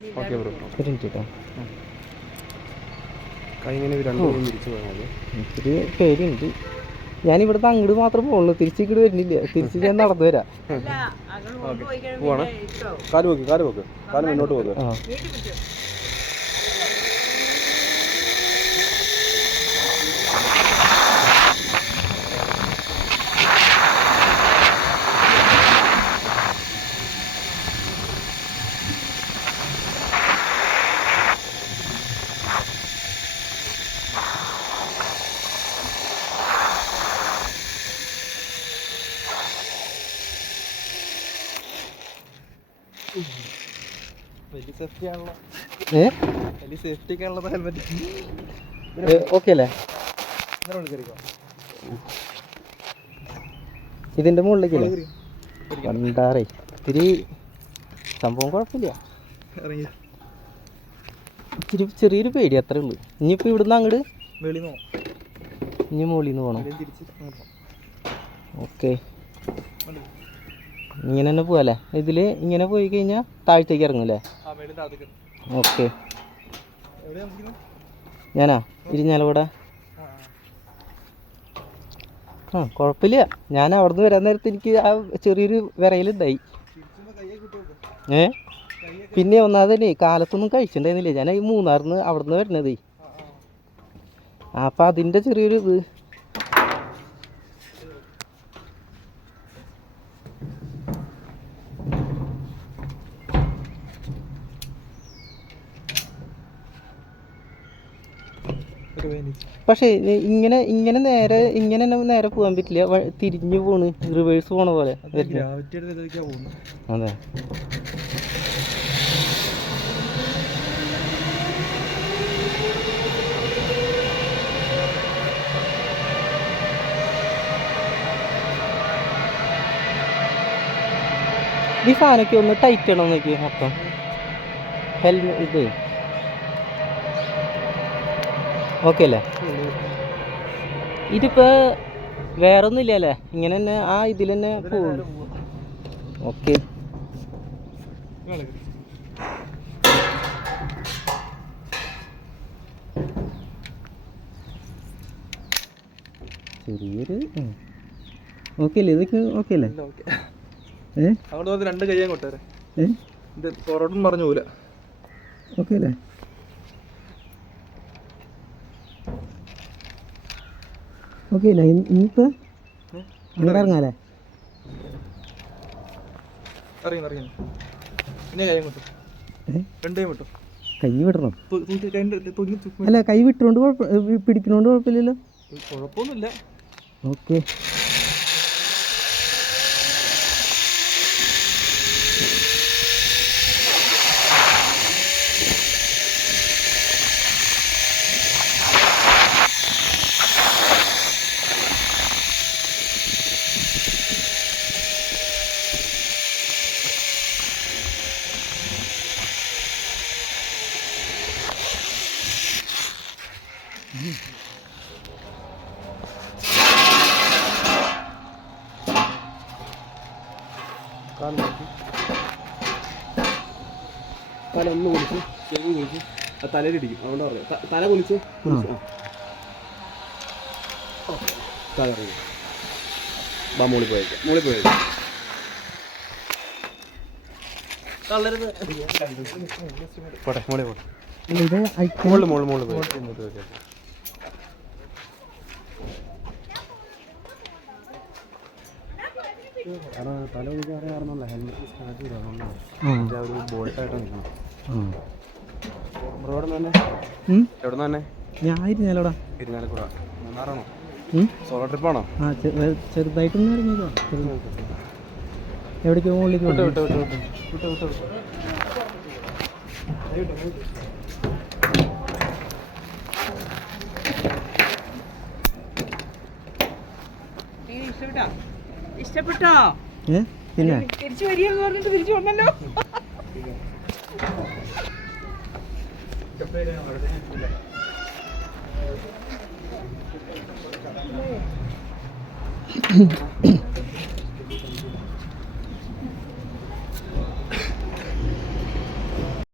Okay bro. ഒരു minute കേട്ടോ. കൈ ഇങ്ങനെ രണ്ടും തിരിച്ചു പോയാൽ മതി. എനിക്കൊരു പേടിയുണ്ട്. ഞാനിവിടുന്ന് അങ്ങോട്ട് മാത്രം പോകുള്ളൂ, തിരിച്ചിങ്ങോട്ട് വരുന്നില്ല. തിരിച്ച് ഞാൻ നടന്നു വരാം. പോവാണ്. കാല് വെക്ക്, കാല് വെക്ക്, കാല് മുന്നോട്ട് പോക്ക്. ആ ഓക്കെ അല്ലേ? ഇതിൻ്റെ മുകളിലേക്കല്ലേ കണ്ടാറേ ഇത്തിരി സംഭവം കുഴപ്പമില്ല. ഇച്ചിരി ചെറിയൊരു പേടി അത്രേ ഉള്ളൂ. ഇനിയിപ്പോൾ ഇവിടുന്ന് അങ്ങോട്ട് ഇനി മുകളിൽ നിന്ന് പോകണം. ഓക്കെ, ഇങ്ങനെ തന്നെ പോവാല്ലേ? ഇതിൽ ഇങ്ങനെ പോയി കഴിഞ്ഞാൽ താഴത്തേക്ക് ഇറങ്ങൂല്ലേ? ഓക്കെ. ഞാനാ ഇരിഞ്ഞാലൂടെ. ആ കുഴപ്പമില്ല. ഞാൻ അവിടുന്ന് വരാൻ നേരത്ത് എനിക്ക് ആ ചെറിയൊരു വിറയലുണ്ടായി. പിന്നെ ഒന്നാമതന്നെ കാലത്തൊന്നും കഴിച്ചിട്ടുണ്ടായിരുന്നില്ല. ഞാൻ ഈ മൂന്നാറിന്ന് അവിടുന്ന് വരുന്നതേ. അപ്പം അതിൻ്റെ ചെറിയൊരു ഇത്. പക്ഷേ ഇങ്ങനെ ഇങ്ങനെ നേരെ ഇങ്ങനെ തന്നെ നേരെ പോകാൻ പറ്റില്ല. തിരിഞ്ഞു പോണ്, റിവേഴ്സ് പോണ പോലെ. അതെ, ഈ സാധനമൊക്കെ ഒന്ന് ടൈറ്റ് ചെയ്യണം നോക്കി മൊത്തം. ഹെൽമെറ്റ് ഇത് ഓക്കെ അല്ലേ? ഇതിപ്പോൾ വേറെ ഒന്നും ഇല്ല അല്ലേ? ഇങ്ങനെ തന്നെ ആ ഇതിൽ തന്നെ പോകുള്ളൂ. ഓക്കെ, ചെറിയൊരു ഓക്കെ അല്ലേ? ഇതൊക്കെ ഓക്കെ അല്ലേ? അങ്ങോട്ട് രണ്ട് കൈ കൊട്ടേരെ. പുറത്തും പറഞ്ഞു പോല. ഓക്കെ അല്ലേ? ഓക്കെ അല്ലേ? ഇനിയിപ്പോൾ അങ്ങോട്ട് ഇറങ്ങാല്ലേ? കൈ വിടണം. അല്ല, കൈ വിട്ടുകൊണ്ട് പിടിക്കണോണ്ട് കുഴപ്പമില്ലല്ലോ. കുഴപ്പമൊന്നുമില്ല. ഓക്കെ, തല ഒന്ന് കുളിച്ച് ചെവി കുളിച്ച് തലയിലിടിക്കും. അതുകൊണ്ട് പറയാം, തല കുളിച്ച് തല ഇറങ്ങി മോളിൽ പോയേക്കാം. മോളിൽ പോയേക്കാം. പോട്ടെ, മോളിൽ പോട്ടെ. മുകളിൽ പോയി കാരണം തല കുളിക്കാതെ കാരണമല്ല, ഹെൽമെറ്റ് സ്റ്റാർട്ട് ചെയ്താൽ ഒരു ബോൾട്ടായിട്ട് നിൽക്കണം. എവിടെ നിന്ന് തന്നെ? ഞാൻ ഇരുന്നാലോടാ. ഇരുന്നാലക്കൂടാ. മൂന്നാറാണോ? സോളോ ട്രിപ്പാണോ? ആ ചെറുതായിട്ടൊന്നും ഇറങ്ങിയതാ. എവിടേക്കോ മുകളിലേക്ക് വിട്ടോ. ഇഷ്ടപ്പെട്ടോ? പിന്നെ തിരിച്ചു വരികയെന്ന് പറഞ്ഞിട്ട് തിരിച്ചു വന്നല്ലോ.